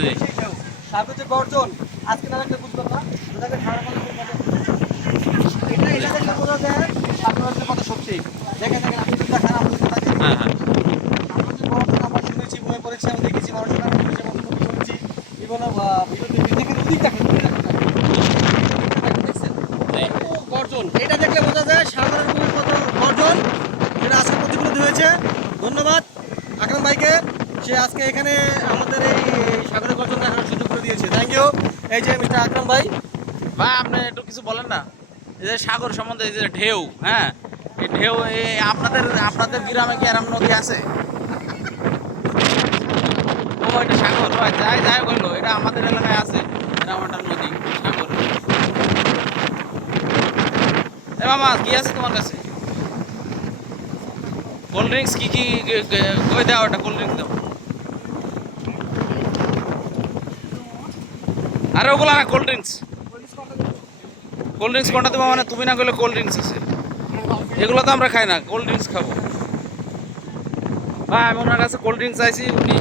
নদী। সাগর যে গর্জন আজকে না লাগলে বুঝবেন না। এটা দেখলে বোঝা যায় সাগর হচ্ছে কত শক্তি। দেখেন আপনি যদি দেখেন আপনি হ্যাঁ হ্যাঁ সাগর যে গর্জন আমরা শুনেছি বয়ে পড়েছি আমি দেখেছি মানুষের আমি শুনেছি বক্তব্য শুনেছি বিভিন্ন বিরোধী দেখেন নদীর দেখেন দেখছেন গর্জন এটা দেখলে বোঝা যায় সাগরের বুকের কত গর্জন যেটা আজকে প্রতিফলিত হয়েছে। ধন্যবাদ আকরাম ভাইকে, সে আজকে এখানে আমাদের এই সাগরের গর্জন দেখার সুযোগ করে দিয়েছে। Thank you. এই যে মিস্টার আকরাম ভাই। ভাই আপনি একটু কিছু বলেন না, এই যে সাগর সম্বন্ধে, এই যে ঢেউ, হ্যাঁ এই ঢেউ আপনাদের আপনাদের গ্রামে কি এরম নদী আছে? ও এটা সাগর, ভাই যাই যাই বললো, এটা আমাদের এলাকায় আছে এরকম একটা নদী সাগর। এ মামা কি আছে তোমার কাছে? কোল্ড ড্রিঙ্কস কি কি কই দাও, ওটা কোল্ড ড্রিঙ্কস দাও। আরে ওগুলো না, কোল্ড ড্রিঙ্কস। কোল্ড ড্রিঙ্কস কোনটা দেবো মানে? তুমি না করলে কোল্ড ড্রিঙ্কস আছে, এগুলো তো আমরা খাই না, কোল্ড ড্রিঙ্কস খাবো। ভাই আমি ওনার কাছে কোল্ড ড্রিঙ্কস চাইছি, উনি